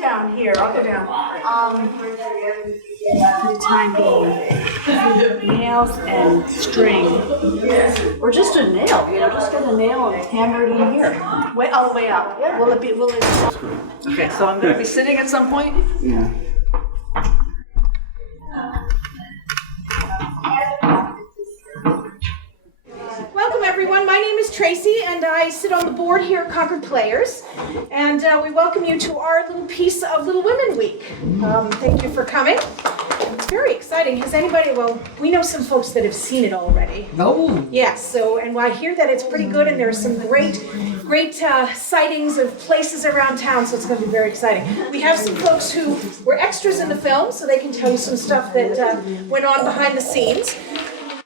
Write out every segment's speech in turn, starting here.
down here. I'll go down. For the time being, nails and string, or just a nail. Just get a nail and hammer it in here. Way all the way out. Yeah. Will it be? Okay, so I'm going to be sitting at some point. Yeah. Welcome everyone, my name is Tracy and I sit on the board here at Concord Players, and we welcome you to our little piece of Little Women Week. Thank you for coming. It's very exciting. Has anybody, well, we know some folks that have seen it already. No. Yes, so, and I hear that it's pretty good and there's some great sightings of places around town, so it's going to be very exciting. We have some folks who were extras in the film, so they can tell you some stuff that went on behind the scenes.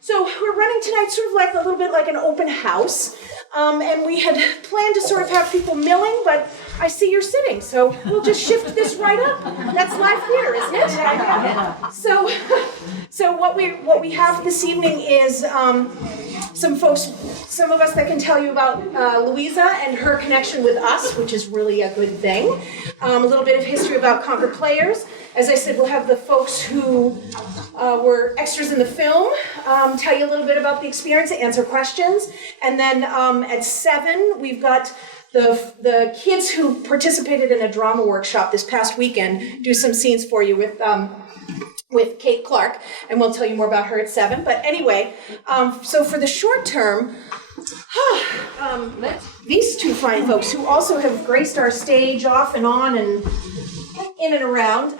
So we're running tonight sort of like a little bit like an open house, and we had planned to sort of have people milling, but I see you're sitting, so we'll just shift this right up. That's live theater, isn't it? So what we have this evening is some folks, some of us that can tell you about Louisa and her connection with us, which is really a good thing. A little bit of history about Concord Players. As I said, we'll have the folks who were extras in the film tell you a little bit about the experience, answer questions. And then at 7, we've got the kids who participated in a drama workshop this past weekend do some scenes for you with Kate Clark, and we'll tell you more about her at 7. But anyway, so for the short term, these two fine folks who also have graced our stage off and on and in and around,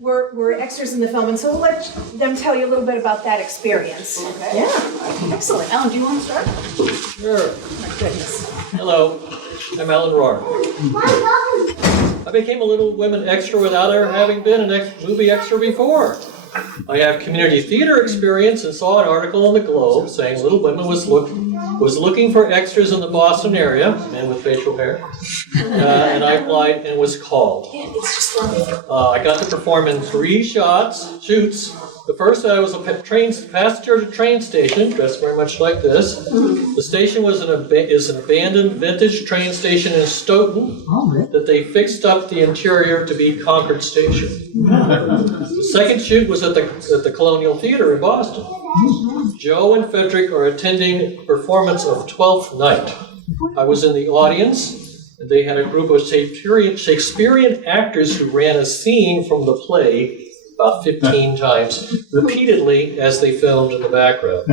we're extras in the film, and so we'll let them tell you a little bit about that experience. Okay. Yeah, excellent. Alan, do you want to start? Sure. My goodness. Hello, I'm Alan Rohr. I became a Little Women extra without ever having been a movie extra before. I have community theater experience and saw an article in the Globe saying Little Women was looking for extras in the Boston area, men with facial hair, and I applied and was called. I got to perform in 3 shoots. The first I was a passenger at a train station, dressed very much like this. The station is an abandoned vintage train station in Stoughton that they fixed up the interior to be Concord Station. The second shoot was at the Colonial Theater in Boston. Joe and Frederick are attending a performance of Twelfth Night. I was in the audience, and they had a group of Shakespearean actors who ran a scene from the play about 15 times, repeatedly as they filmed in the background.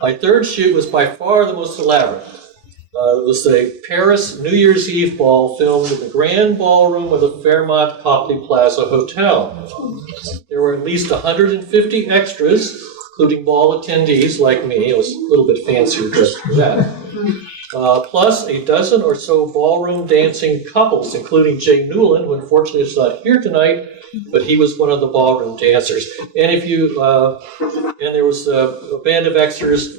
My third shoot was by far the most elaborate. It was a Paris New Year's Eve ball filmed in the grand ballroom of the Fairmont Copley Plaza Hotel. There were at least 150 extras, including ball attendees like me. It was a little bit fancier dressed for that. Plus a dozen or so ballroom dancing couples, including Jay Newland, who unfortunately is not here tonight, but he was one of the ballroom dancers. And and there was a band of extras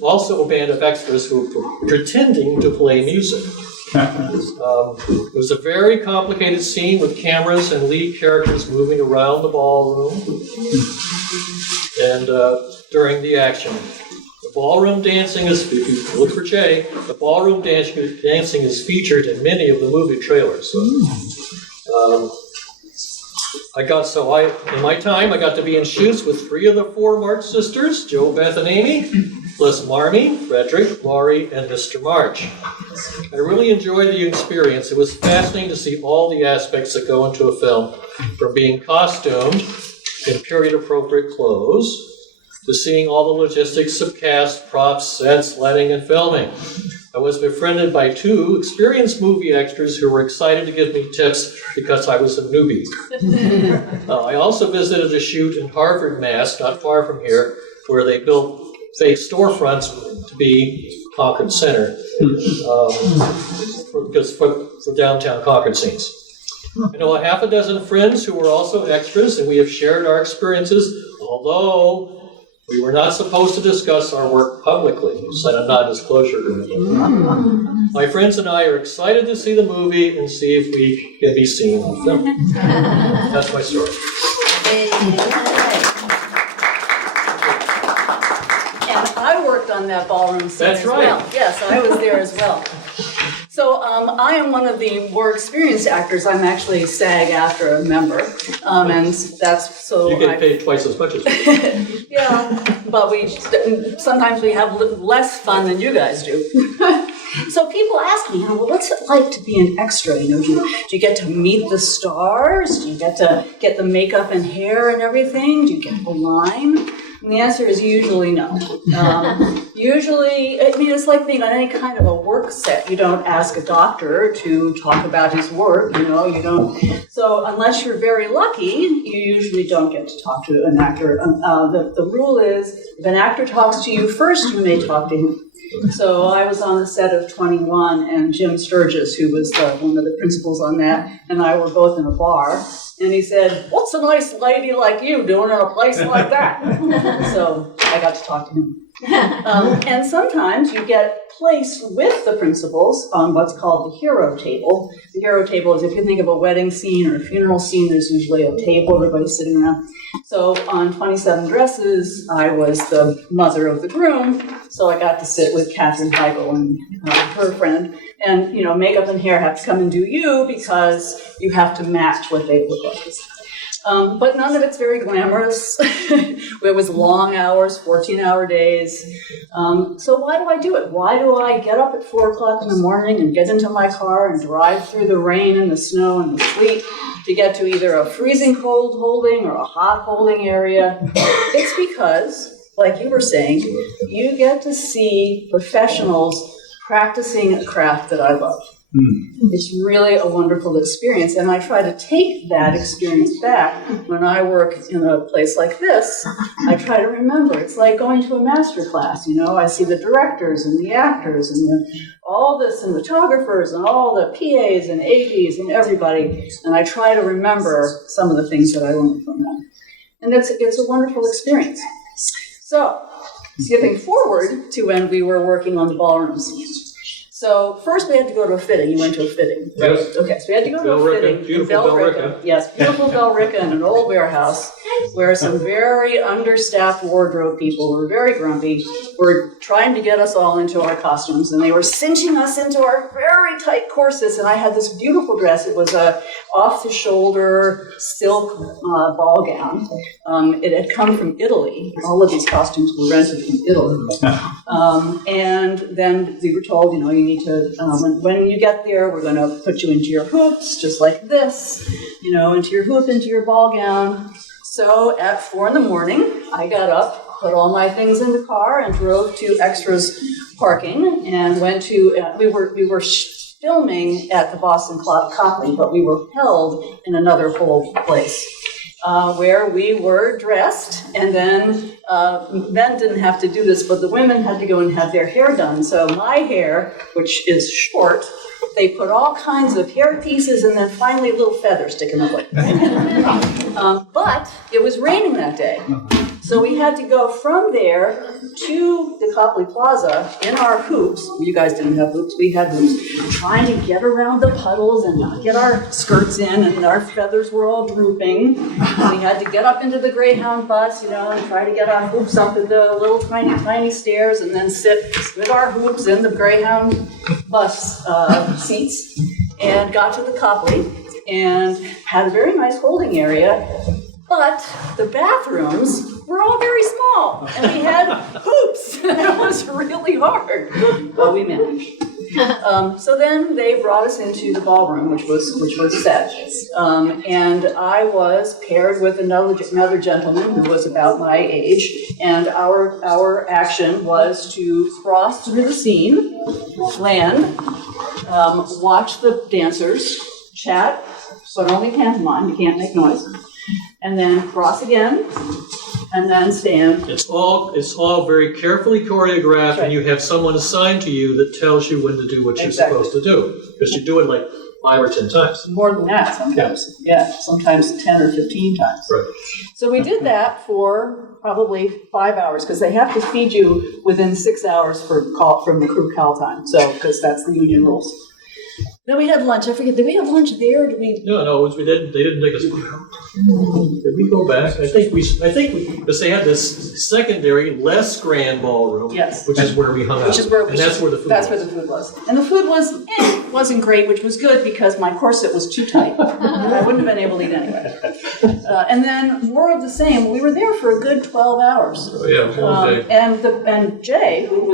who were pretending to play music. It was a very complicated scene with cameras and lead characters moving around the ballroom and during the action. The ballroom dancing is, if you look for Jay, the ballroom dancing is featured in many of the movie trailers. In my time, I got to be in shoots with 3 of the 4 March sisters, Jo, Beth, and Amy, plus Marmee, Frederick, Laurie, and Mr. March. I really enjoyed the experience. It was fascinating to see all the aspects that go into a film, from being costumed in period-appropriate clothes, to seeing all the logistics of cast, props, sets, lighting, and filming. I was befriended by 2 experienced movie extras who were excited to give me tips because I was a newbie. I also visited a shoot in Harvard, Mass., not far from here, where they built fake storefronts to be Concord Center for downtown Concord scenes. I know a half a dozen friends who were also extras, and we have shared our experiences, although we were not supposed to discuss our work publicly. We signed a non-disclosure agreement. My friends and I are excited to see the movie and see if we can be seen on film. That's my story. And I worked on that ballroom scene That's as right. well. Yes, I was there as well. So I am one of the more experienced actors. I'm actually a SAG-AFTRA member, and that's so. You get paid twice as much as me. Yeah, but sometimes we have less fun than you guys do. So people ask me, well, what's it like to be an extra? Do you get to meet the stars? Do you get to get the makeup and hair and everything? Do you get the line? And the answer is usually no. Usually, it's like being on any kind of a work set. You don't ask a doctor to talk about his work, you don't. So unless you're very lucky, you usually don't get to talk to an actor. The rule is, if an actor talks to you first, you may talk to him. So I was on the set of 21, and Jim Sturgis, who was one of the principals on that, and I were both in a bar. And he said, "What's a nice lady like you doing in a place like that?" So I got to talk to him. And sometimes you get placed with the principals on what's called the hero table. The hero table is, if you think of a wedding scene or a funeral scene, there's usually a table, everybody's sitting around. So on 27 Dresses, I was the mother of the groom, so I got to sit with Katherine Heigl and her friend. And, makeup and hair have to come and do you because you have to match what they look like. But none of it's very glamorous. It was long hours, 14-hour days. So why do I do it? Why do I get up at 4 o'clock in the morning and get into my car and drive through the rain and the snow and the sleet to get to either a freezing cold holding or a hot holding area? It's because, like you were saying, you get to see professionals practicing a craft that I love. It's really a wonderful experience, and I try to take that experience back when I work in a place like this. I try to remember. It's like going to a master class, I see the directors and the actors and all the cinematographers and all the PAs and ADs and everybody, and I try to remember some of the things that I learned from them. And it's a wonderful experience. So, skipping forward to when we were working on the ballroom scene. So first we had to go to a fitting. You went to a fitting. Yes. Okay, so we had to go to a fitting. Beautiful Bellrica. Yes, beautiful Bellrica in an old warehouse where some very understaffed wardrobe people were very grumpy, were trying to get us all into our costumes, and they were cinching us into our very tight corsets, and I had this beautiful dress. It was a off-the-shoulder silk ball gown. It had come from Italy. All of these costumes were rented from Italy. And then we were told, you need to, when you get there, we're going to put you into your hoops, just like this, into your hoop, into your ball gown. So at 4 a.m, I got up, put all my things in the car, and drove to Extras parking, and went to, we were filming at the Boston Copley, but we were held in another whole place. Where we were dressed, and then men didn't have to do this, but the women had to go and have their hair done. So my hair, which is short, they put all kinds of hair pieces and then finally little feathers sticking up like that. But it was raining that day. So we had to go from there to the Copley Plaza in our hoops. You guys didn't have hoops, we had hoops. Trying to get around the puddles and not get our skirts in, and our feathers were all drooping. We had to get up into the Greyhound bus, and try to get our hoops up in the little tiny stairs, and then sit with our hoops in the Greyhound bus seats, and got to the Copley and had a very nice holding area. But the bathrooms were all very small, and we had hoops, and it was really hard, but we managed. So then they brought us into the ballroom, which was set, and I was paired with another gentleman who was about my age, and our action was to cross through the scene, land, watch the dancers, chat, but only pantomime, you can't make noise, and then cross again, and then stand. It's all very carefully choreographed, and you have someone assigned to you that tells you when to do what you're supposed to do. Because you do it like 5 or 10 times. More than that sometimes. Yeah, sometimes 10 or 15 times. Right. So we did that for probably 5 hours, because they have to feed you within 6 hours from the crew call time. So, because that's the union rules. Then we had lunch. I forget, did we have lunch there or did we? No, we didn't. They didn't take us. Did we go back? I think because they had this secondary, less grand ballroom. Yes. Which is where we hung out. Which is where and that's where the food. That's where the food was. And the food wasn't great, which was good because my corset was too tight. I wouldn't have been able to eat anyway. And then more of the same. We were there for a good 12 hours. Oh yeah, long day. And Jay, who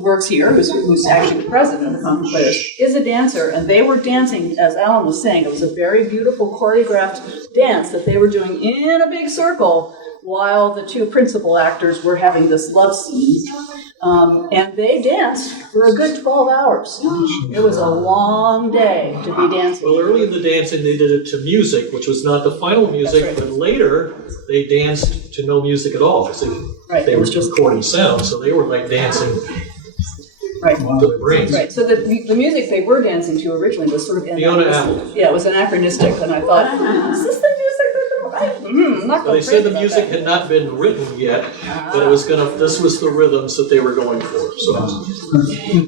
works here, who's actually the president of the Concord Players, is a dancer, and they were dancing, as Alan was saying, it was a very beautiful choreographed dance that they were doing in a big circle while the two principal actors were having this love scene. And they danced for a good 12 hours. It was a long day to be dancing. Well, early in the dancing, they did it to music, which was not the final music, That's right. but later they danced to no music at all. Right, They it were was just recording sound, so they were like dancing right. to their brains. Right. So the music they were dancing to originally was sort of Fiona anachronistic. Apple. Yeah, it was anachronistic, and I thought, is this the music that I'm not Well, going they said the music had not been written yet, but it was this was the rhythms that they were going for.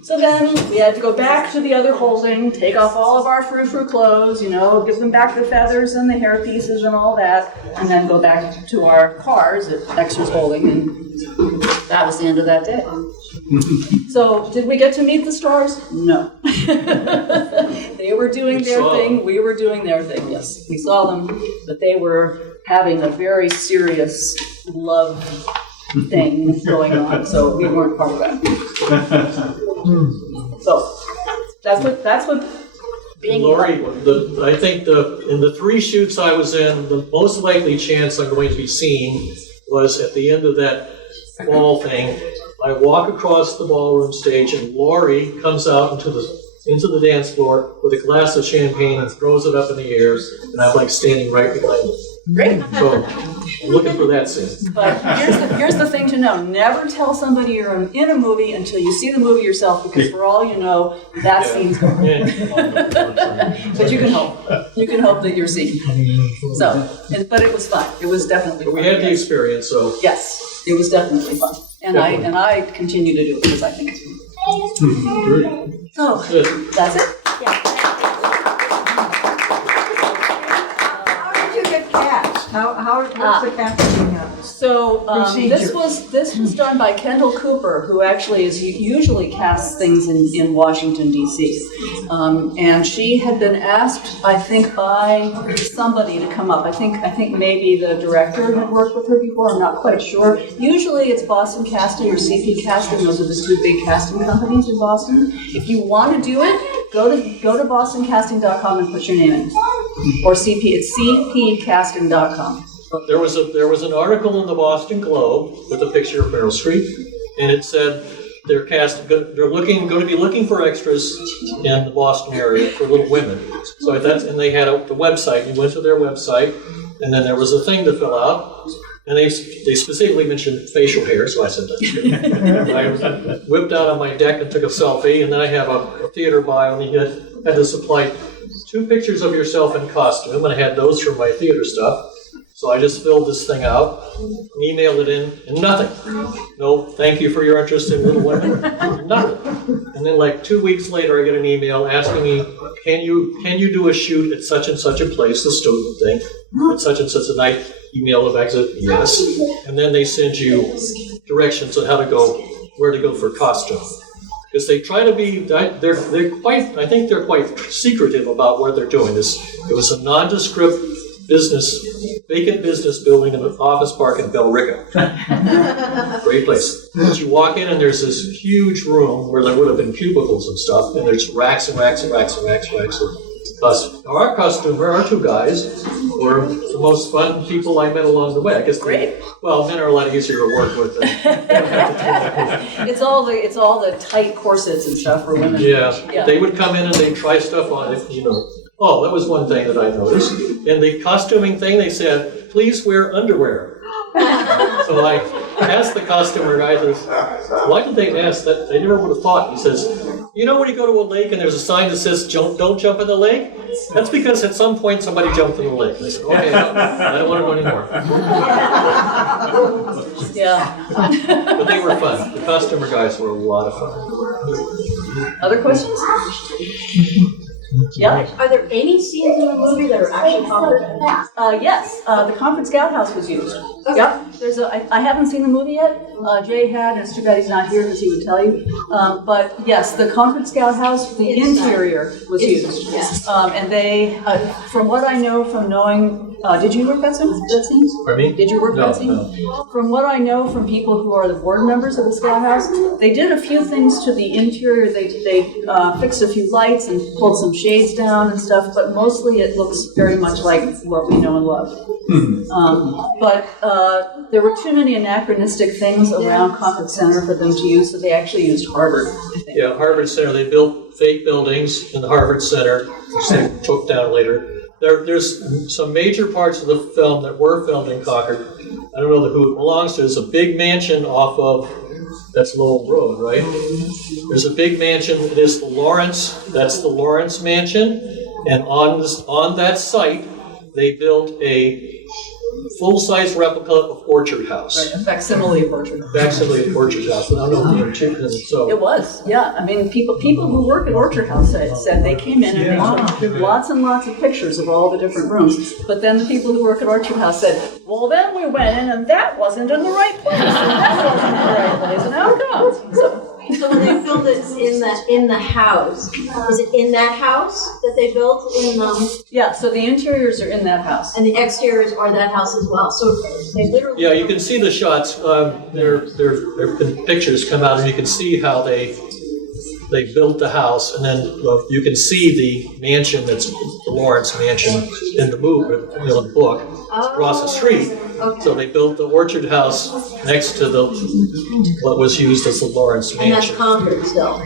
So then we had to go back to the other holding, take off all of our frou-frou clothes, give them back the feathers and the hair pieces and all that, and then go back to our cars at Extra's Holding, and that was the end of that day. So did we get to meet the stars? No. They were doing their thing, we were doing their thing, yes. We saw them, but they were having a very serious love thing going on, so we weren't part of that. So that's what being Lori, I think in the 3 shoots I was in, the most likely chance I'm going to be seen was at the end of that ball thing. I walk across the ballroom stage and Lori comes out into the dance floor with a glass of champagne and throws it up in the air, and I'm like standing right behind her. great. So I'm looking for that scene. But here's the thing to know. Never tell somebody you're in a movie until you see the movie yourself, because for all you know, that scene's going. Yeah. But you can hope. You can hope that you're seen. So, but it was fun. It was definitely fun. We had the experience, so. Yes, it was definitely fun. And I continue to do it because I think it's fun. So, Good. that's it. How did you get cast? What's the casting happen? So this Procedures. was done by Kendall Cooper, who actually usually casts things in Washington D.C. And she had been asked, I think, by somebody to come up. I think maybe the director had worked with her before. I'm not quite sure. Usually it's Boston Casting or CP Casting. Those are the 2 big casting companies in Boston. If you want to do it, go to bostoncasting.com and put your name in. Or it's cpcasting.com. There was an article in the Boston Globe with a picture of Meryl Streep, and it said they're going to be looking for extras in the Boston area for Little Women. So and they had the website. You went to their website, and then there was a thing to fill out, and they specifically mentioned facial hair. So I said that. I whipped out on my deck and took a selfie, and then I have a theater bio, and you had to supply 2 pictures of yourself in costume, and I had those from my theater stuff. So I just filled this thing out, emailed it in, and nothing. No, thank you for your interest in Little Women. Nothing. And then like 2 weeks later, I get an email asking me, can you do a shoot at such and such a place, the student thing, at such and such a night? Email it back, said yes. And then they send you directions on where to go for costume. Because they try to be, I think they're quite secretive about what they're doing. It was a nondescript vacant business building in an office park in Billerica. Great place. But you walk in and there's this huge room where there would have been cubicles and stuff, and there's racks and racks and racks and racks and racks of costumes. Our costumer, our 2 guys, were the most fun people I met along the way. I guess Great. Men are a lot easier to work with than It's all the tight corsets and stuff for women. Yeah, they would come in and they'd try stuff on it, Oh, that was one thing that I noticed. In the costuming thing, they said, please wear underwear. So I asked the costumer guy, why did they ask that? I never would have thought. He says, when you go to a lake and there's a sign that says, don't jump in the lake? That's because at some point somebody jumped in the lake. I said, okay, no, I don't want to know anymore. Yeah. But they were fun. The costumer guys were a lot of fun. Other questions? Yeah. Are there any scenes in the movie that are actually Concord? Yes, the Concord Scout House was used. Yep. I haven't seen the movie yet. Jay had, and it's too bad he's not here because he would tell you. But yes, the Concord Scout House, the interior was used. Yes. And they, from what I know from knowing, did you work that scene? Pardon me? Did you work that scene? No. From what I know from people who are the board members of the Scout House, they did a few things to the interior. They fixed a few lights and pulled some shades down and stuff, but mostly it looks very much like what we know and love. But there were too many anachronistic things around Concord Center for them to use, so they actually used Harvard. Yeah, Harvard Center, they built fake buildings in the Harvard Center, which they took down later. There's some major parts of the film that were filmed in Concord. I don't know who it belongs to. There's a big mansion off of, that's Lowell Road, right? There's a big mansion, that's the Lawrence Mansion, and on that site, they built a full-size replica of Orchard House. Right, a facsimile of Orchard House. Facsimile of Orchard House. I don't know if the interior, so. It was, yeah. I mean, people who work at Orchard House said they came in and they took lots and lots of pictures of all the different rooms. But then the people who work at Orchard House said, well, then we went in and that wasn't in the right place, and that wasn't in the right place, and how come? So when they filmed it in the house, is it in that house that they built in Yeah, so the interiors are in that house. and the exteriors are that house as well? So they literally. Yeah, you can see the shots. There have been pictures come out, and you can see how they built the house, and then you can see the mansion that's the Lawrence Mansion in the movie, the book, across the street. Okay. So they built the Orchard House next to what was used as the Lawrence And that's Mansion. Concord still.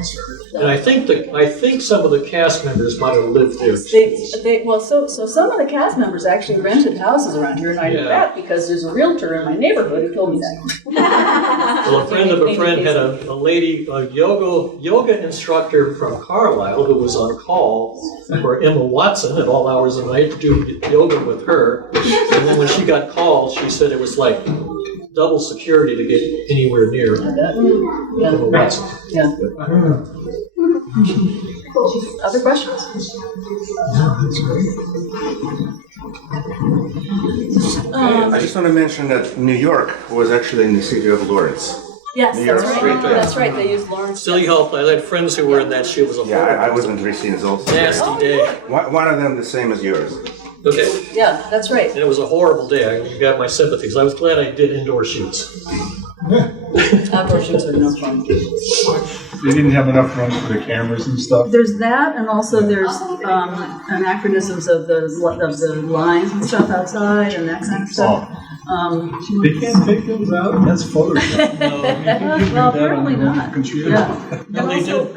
And I think some of the cast members might have lived there. So some of the cast members actually rented houses around here, and I knew Yeah. that because there's a realtor in my neighborhood who told me that. Well, a friend of a friend had a lady, a yoga instructor from Carlisle who was on call for Emma Watson at all hours of the night to do yoga with her. And then when she got called, she said it was like double security to get anywhere near Yeah. Emma Watson. Yeah. Other questions? I just want to mention that New York was actually in the city of Lawrence. Yes, New that's York right. Street, yeah. That's right. They used Lawrence. Silly Hope, I had friends who were in that. She was a Yeah, I horrible, was in 3 scenes also. nasty day. One of them the same as yours. Okay, Yeah, that's right. and it was a horrible day. You got my sympathies. I was glad I did indoor shoots. Outdoor shoots are no fun. They didn't have enough room for the cameras and stuff. There's that, and also there's anachronisms of the lines and stuff outside and that kind of stuff. They can't take those out? That's Photoshop. Well, apparently not. Computer. Yeah.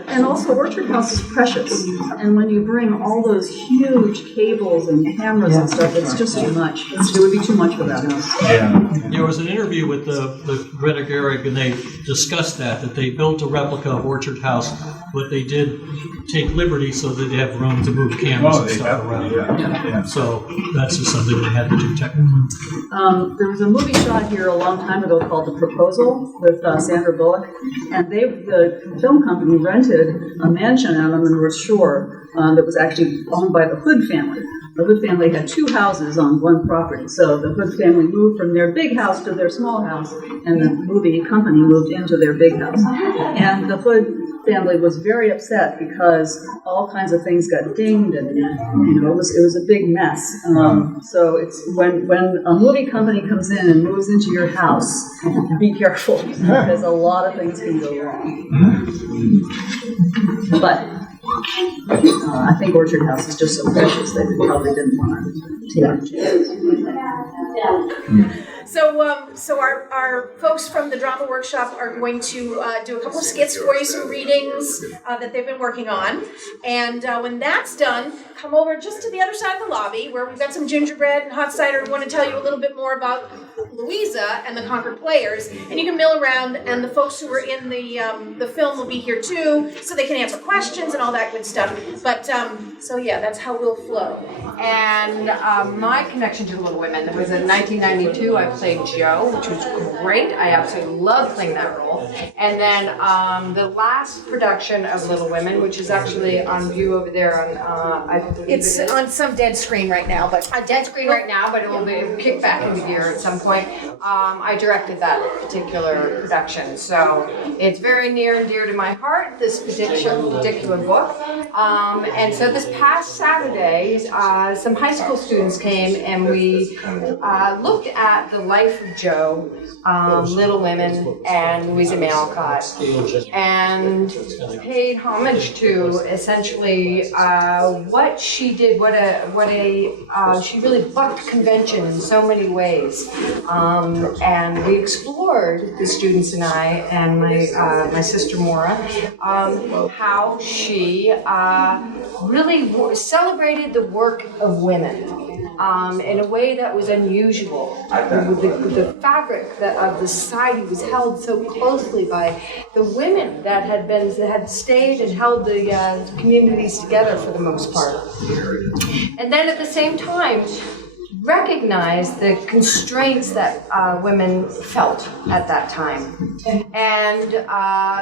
And also Orchard House is precious, and when you bring all those huge cables and cameras and stuff, it's just too much. It would be too much for that house. Yeah. There was an interview with the Greta Gerwig, and they discussed that they built a replica of Orchard House, but they did take liberty so that they have room to move cameras Oh, and they stuff have, around. yeah. So that's just something they had to do technically. There was a movie shot here a long time ago called The Proposal with Sandra Bullock, and the film company rented a mansion out on the North Shore that was actually owned by the Hood family. The Hood family had 2 houses on one property, so the Hood family moved from their big house to their small house, and the movie company moved into their big house. And the Hood family was very upset because all kinds of things got dinged, and it was a big mess. So it's when a movie company comes in and moves into your house, be careful because a lot of things can go wrong. But I think Orchard House is just so precious that they probably didn't want to take chances. So our folks from the drama workshop are going to do a couple of skits for you, some readings that they've been working on. And when that's done, come over just to the other side of the lobby where we've got some gingerbread and hot cider. We want to tell you a little bit more about Louisa and the Concord players. And you can mill around, and the folks who were in the film will be here too, so they can answer questions and all that good stuff. But so yeah, that's how we'll flow. And my connection to Little Women was in 1992. I played Joe, which was great. I absolutely loved playing that role. And then the last production of Little Women, which is actually on view over there on, I believe It's it is. on some dead screen right now, but On dead screen right now, but it will be kicked back into gear at some point. I directed that particular production, so it's very near and dear to my heart, this particular book. And so this past Saturday, some high school students came and we looked at the life of Joe, Little Women, and Louisa May Alcott, and paid homage to essentially what she did, she really bucked convention in so many ways. And we explored, the students and I, and my sister Maura, how she really celebrated the work of women in a way that was unusual. The fabric of the society was held so closely by the women that had stayed and held the communities together for the most part. And then at the same time, recognize the constraints that women felt at that time. And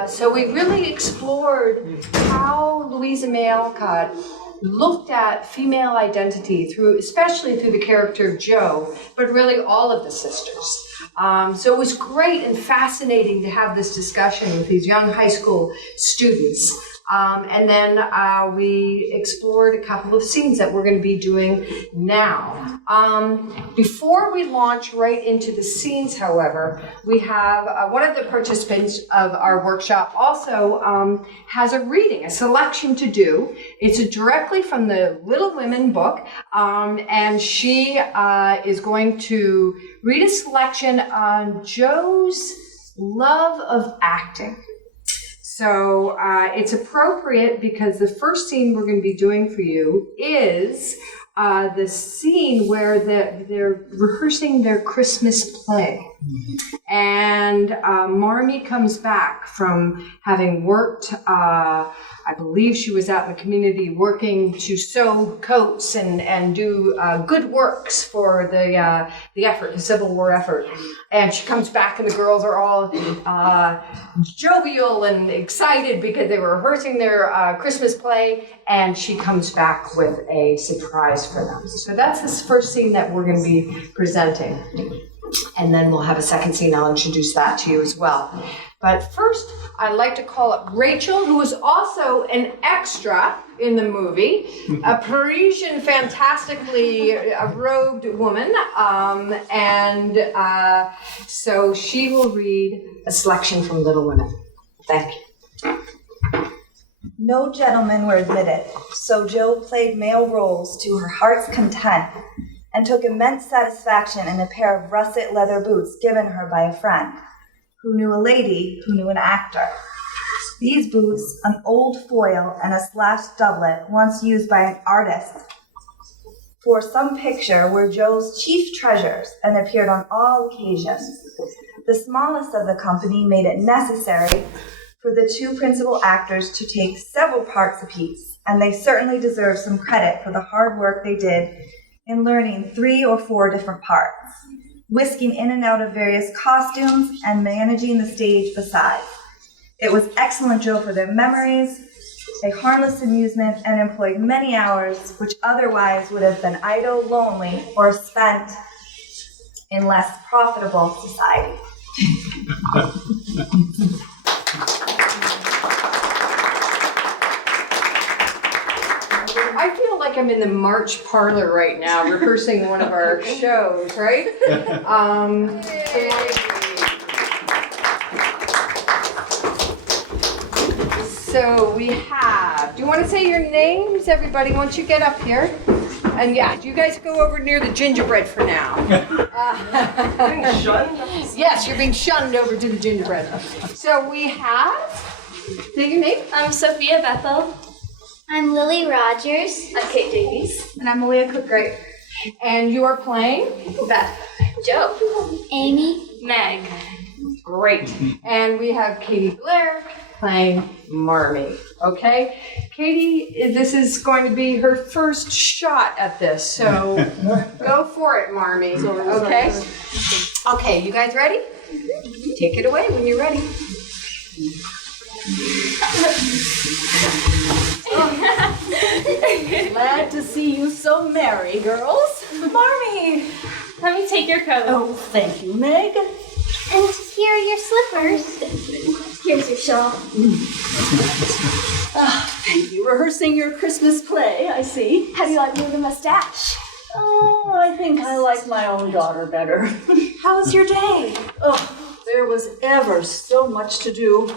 so we really explored how Louisa May Alcott looked at female identity especially through the character of Jo, but really all of the sisters. So it was great and fascinating to have this discussion with these young high school students. And then we explored a couple of scenes that we're going to be doing now. Before we launch right into the scenes, however, we have one of the participants of our workshop also has a reading, a selection to do. It's directly from the Little Women book, and she is going to read a selection on Jo's love of acting. So it's appropriate because the first scene we're going to be doing for you is the scene where they're rehearsing their Christmas play. And Marmee comes back from having worked, I believe she was out in the community working to sew coats and do good works for the effort, the Civil War effort. And she comes back and the girls are all jovial and excited because they were rehearsing their Christmas play, and she comes back with a surprise for them. So that's this first scene that we're going to be presenting. And then we'll have a second scene. I'll introduce that to you as well. But first, I'd like to call up Rachel, who is also an extra in the movie, a Parisian, fantastically robed woman. So she will read a selection from Little Women. Thank you. No gentlemen were admitted, so Jo played male roles to her heart's content and took immense satisfaction in a pair of russet leather boots given her by a friend, who knew a lady who knew an actor. These boots, an old foil, and a slashed doublet once used by an artist for some picture were Jo's chief treasures and appeared on all occasions. The smallest of the company made it necessary for the two principal actors to take several parts apiece, and they certainly deserve some credit for the hard work they did in learning 3 or 4 different parts, whisking in and out of various costumes and managing the stage besides. It was excellent drill for their memories, a harmless amusement, and employed many hours which otherwise would have been idle, lonely, or spent in less profitable society. I feel like I'm in the March parlor right now, rehearsing one of our shows, right? So we have, do you want to say your names, everybody, once you get up here? And yeah, you guys go over near the gingerbread for now. Being shunned? Yes, you're being shunned over to the gingerbread. So we have, say your name. I'm Sophia Bethel. I'm Lily Rogers. I'm Kate Davies. And I'm Malia Cook. Great. And you are playing? Beth. Joe. Amy. Meg. Great. And we have Katie Blair playing Marmee. Okay? Katie, this is going to be her first shot at this, so go for it, Marmee. Okay? Okay, you guys ready? Take it away when you're ready. Glad to see you so merry, girls. Marmee, let me take your coat. Oh, thank you, Meg. And here are your slippers. Here's your shawl. Thank you. Rehearsing your Christmas play, I see. How do you like me with a mustache? Oh, I think I like my own daughter better. How was your day? Oh, there was ever so much to do.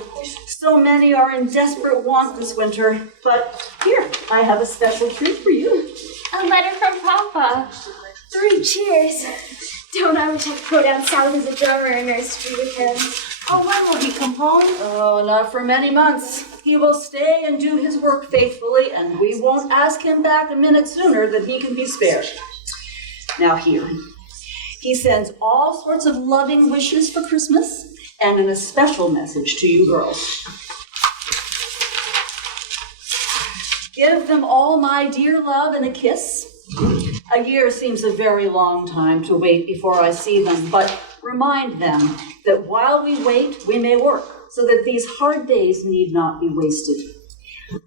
So many are in desperate want this winter. But here, I have a special treat for you. A letter from Papa. 3 cheers. Don't I wish I could go down south as a drummer in nursery with him. Oh, when will he come home? Oh, not for many months. He will stay and do his work faithfully, and we won't ask him back a minute sooner than he can be spared. Now here, he sends all sorts of loving wishes for Christmas, and an especial message to you girls. Give them all my dear love and a kiss. A year seems a very long time to wait before I see them, but remind them that while we wait, we may work, so that these hard days need not be wasted.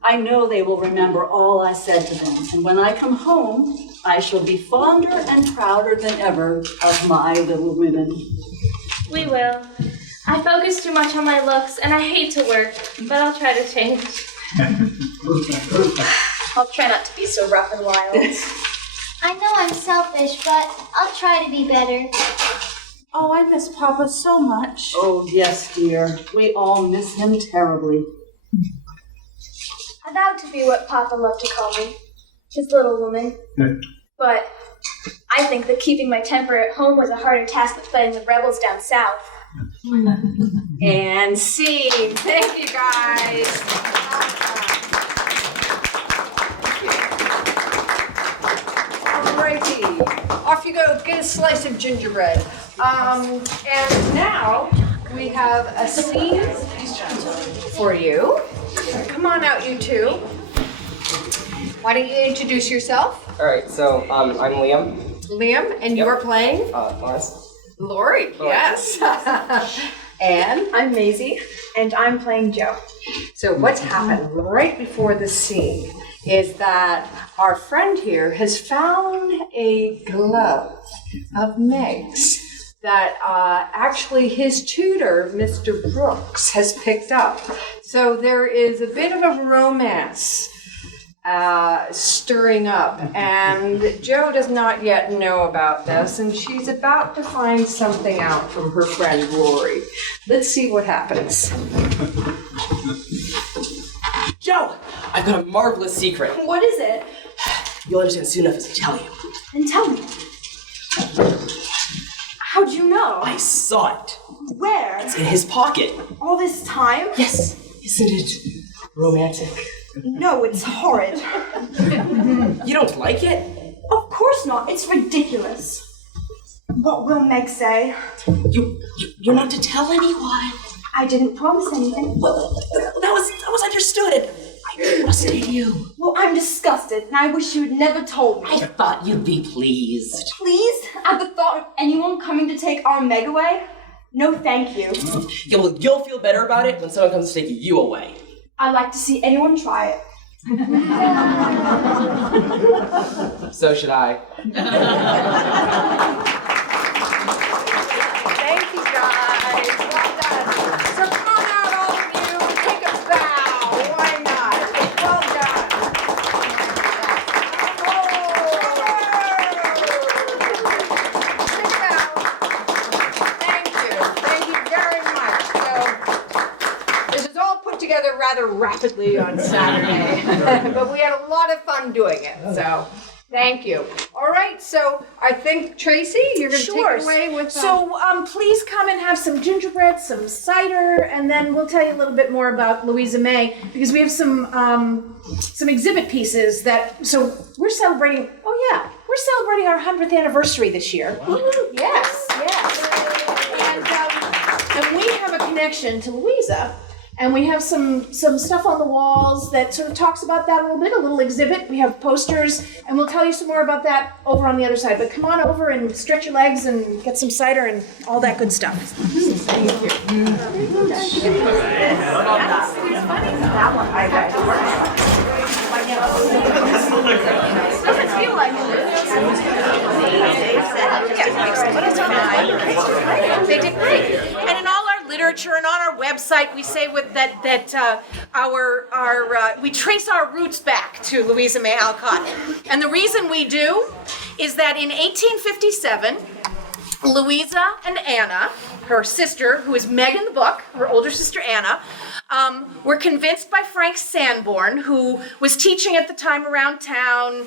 I know they will remember all I said to them, and when I come home, I shall be fonder and prouder than ever of my little women. We will. I focus too much on my looks, and I hate to work, but I'll try to change. I'll try not to be so rough and wild. I know I'm selfish, but I'll try to be better. Oh, I miss Papa so much. Oh, yes, dear. We all miss him terribly. I vowed to be what Papa loved to call me, his little woman. But I think that keeping my temper at home was a harder task than fighting the rebels down south. And scene. Thank you, guys. Alrighty, off you go. Get a slice of gingerbread. And now we have a scene for you. Come on out, you two. Why don't you introduce yourself? All right, so I'm Liam. Liam, and you are playing? Lawrence. Lori, yes. And I'm Maisie, and I'm playing Joe. so what's happened right before the scene is that our friend here has found a glove of Meg's that actually his tutor, Mr. Brooks, has picked up. So there is a bit of a romance stirring up, and Joe does not yet know about this, and she's about to find something out from her friend Lori. Let's see what happens. Joe, I've got a marvelous secret. What is it? You'll understand soon enough as I tell you. And tell me. How'd you know? I saw it. Where? It's in his pocket. All this time? Yes, isn't it romantic? No, it's horrid. You don't like it? Of course not. It's ridiculous. What will Meg say? You're not to tell anyone. I didn't promise anything. Well, that was understood. I trusted you. Well, I'm disgusted, and I wish you had never told me. I thought you'd be pleased. Pleased at the thought of anyone coming to take our Meg away? No, thank you. You'll feel better about it when someone comes to take you away. I'd like to see anyone try it. So should I. Thank you, guys. Well done. So come on out, all of you, and take a bow. Why not? Well done. Big bow. Thank you. Thank you very much. So this is all put together rather rapidly on Saturday, but we had a lot of fun doing it. So. Thank you. All right, so I think, Tracy, you're going to take it away with... So please come and have some gingerbread, some cider, and then we'll tell you a little bit more about Louisa May, because we have some exhibit pieces that... So we're celebrating... Oh, yeah. We're celebrating our 100th anniversary this year. Yes, yes. And we connection to Louisa. And we have some stuff on the walls that sort of talks about that a little bit, a little exhibit. We have posters, and we'll tell you some more about that over on the other side. But come on over and stretch your legs and get some cider and all that good stuff. Thank you. That one I read. Doesn't feel like it. They did great. And in all our literature and on our website, we say we trace our roots back to Louisa May Alcott. And the reason we do is that in 1857, Louisa and Anna, her sister, who is Meg in the book, her older sister Anna, were convinced by Frank Sanborn, who was teaching at the time around town.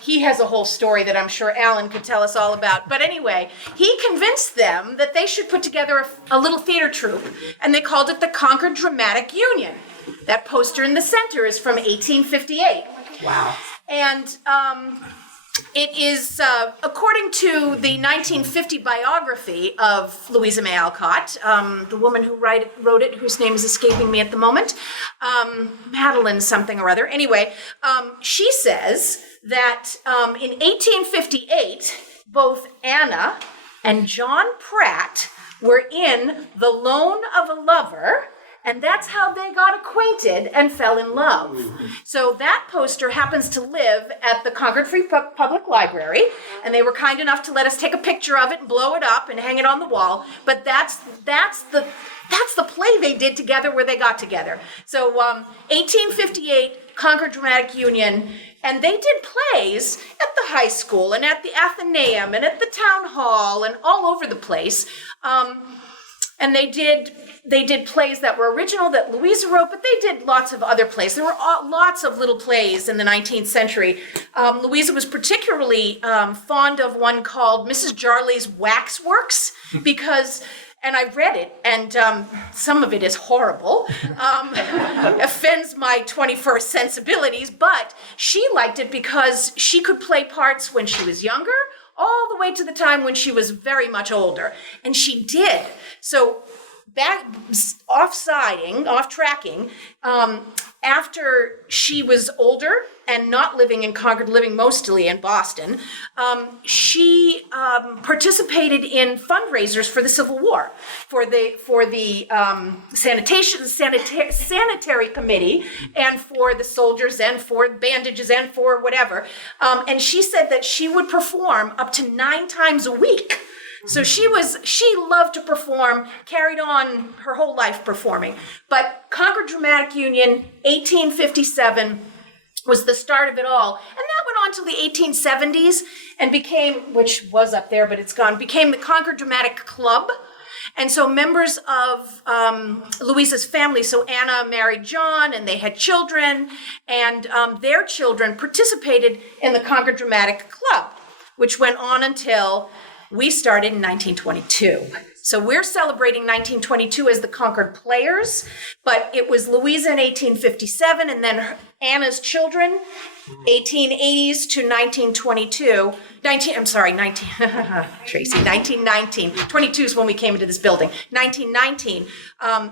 He has a whole story that I'm sure Alan could tell us all about. But anyway, he convinced them that they should put together a little theater troupe, and they called it the Concord Dramatic Union. That poster in the center is from 1858. Wow. And it is, according to the 1950 biography of Louisa May Alcott, the woman who wrote it, whose name is escaping me at the moment, Madeline something or other. Anyway, she says that in 1858, both Anna and John Pratt were in The Loan of a Lover, and that's how they got acquainted and fell in love. So that poster happens to live at the Concord Free Public Library, and they were kind enough to let us take a picture of it and blow it up and hang it on the wall. But that's the play they did together, where they got together. So 1858, Concord Dramatic Union, and they did plays at the high school and at the Athenaeum and at the town hall and all over the place. And they did plays that were original that Louisa wrote, but they did lots of other plays. There were lots of little plays in the 19th century. Louisa was particularly fond of one called Mrs. Jarley's Waxworks, because, and I read it, and some of it is horrible, offends my 21st sensibilities, but she liked it because she could play parts when she was younger, all the way to the time when she was very much older. And she did. So off-tracking, after she was older and not living in Concord, living mostly in Boston, she participated in fundraisers for the Civil War, for the sanitary committee, and for the soldiers, and for bandages, and for whatever. And she said that she would perform up to 9 times a week. So she loved to perform, carried on her whole life performing. But Concord Dramatic Union, 1857, was the start of it all. And that went on till the 1870s and became, which was up there, but it's gone, became the Concord Dramatic Club. And so members of Louisa's family, so Anna married John, and they had children, and their children participated in the Concord Dramatic Club, which went on until we started in 1922. So we're celebrating 1922 as the Concord Players, but it was Louisa in 1857, and then Anna's children, 1880s to 1922. 1919. 22 is when we came into this building. 1919,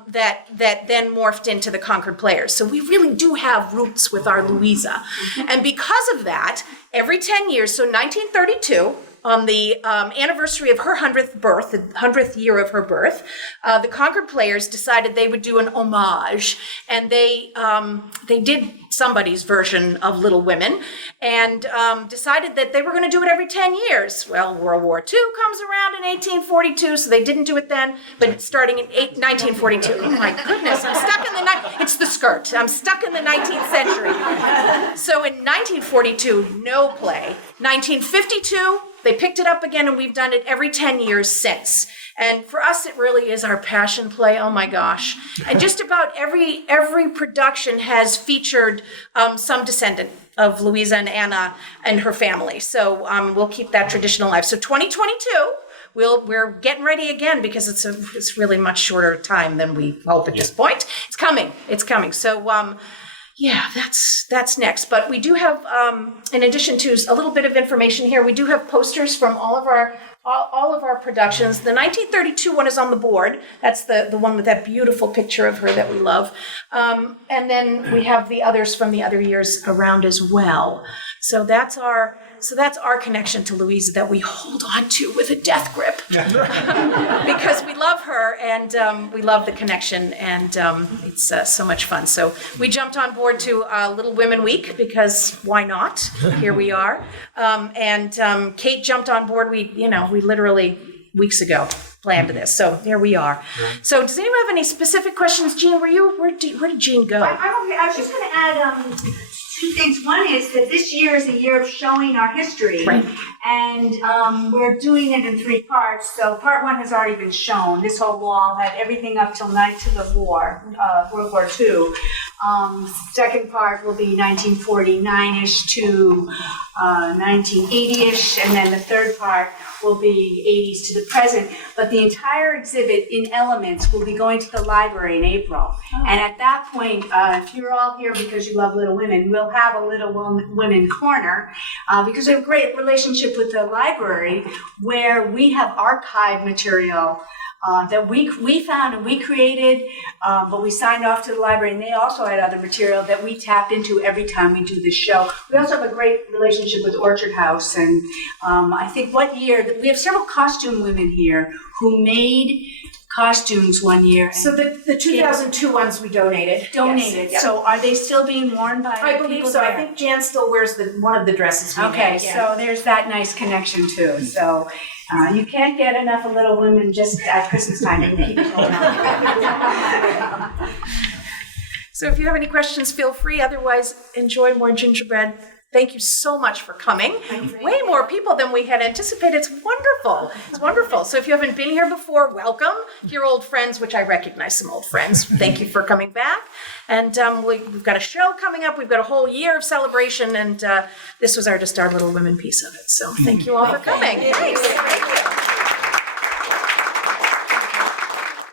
that then morphed into the Concord Players. So we really do have roots with our Louisa. And because of that, every 10 years, so 1932, on the anniversary of her 100th birth, the 100th year of her birth, the Concord Players decided they would do an homage, and they did somebody's version of Little Women, and decided that they were going to do it every 10 years. Well, World War II comes around in 1842, so they didn't do it then, but it's starting in 1942. Oh my goodness, I'm stuck in it's the skirt. I'm stuck in the 19th century. So in 1942, no play. 1952, they picked it up again, and we've done it every 10 years since. And for us, it really is our passion play. Oh my gosh. And just about every production has featured some descendant of Louisa and Anna and her family. So we'll keep that tradition alive. So 2022, we're getting ready again, because it's really much shorter time than we hope at this point. It's coming. So Yeah, that's next. But we do have, in addition to a little bit of information here, we do have posters from all of our productions. The 1932 one is on the board. That's the one with that beautiful picture of her that we love. And then we have the others from the other years around as well. So that's our connection to Louisa that we hold on to with a death grip. Because we love her and we love the connection, and it's so much fun. So we jumped on board to Little Women Week because why not? Here we are. And Kate jumped on board. We literally weeks ago planned this. So here we are. So does anyone have any specific questions? Jean, where did Jean go? I was just going to add two things. One is that this year is a year of showing our history. Right. And we're doing it in 3 parts. So part 1 has already been shown. This whole wall had everything up till night to the war, World War II. Second part will be 1949-ish to 1980-ish. And then the third part will be 80s to the present. But the entire exhibit in elements will be going to the library in April. Oh. And at that point, if you're all here because you love Little Women, we'll have a Little Women corner because we have a great relationship with the library where we have archive material that we found and we created, but we signed off to the library, and they also had other material that we tap into every time we do this show. We also have a great relationship with Orchard House, and I think we have several costume women here who made costumes one year. So the 2002 ones we donated. Donated. Yes. So are they still being worn by I believe so. there? I think Jan still wears one of the dresses we Okay, made. Yeah. so there's that nice connection too. So you can't get enough of Little Women just at Christmas time. You can keep it going on. So if you have any questions, feel free. Otherwise, enjoy more gingerbread. Thank you so much for coming. Way more people than we had anticipated. It's wonderful. It's wonderful. So if you haven't been here before, welcome. Your old friends, which I recognize some old friends. Thank you for coming back. And we've got a show coming up. We've got a whole year of celebration. And this was our Little Women piece of it. So thank you all for coming. Thanks.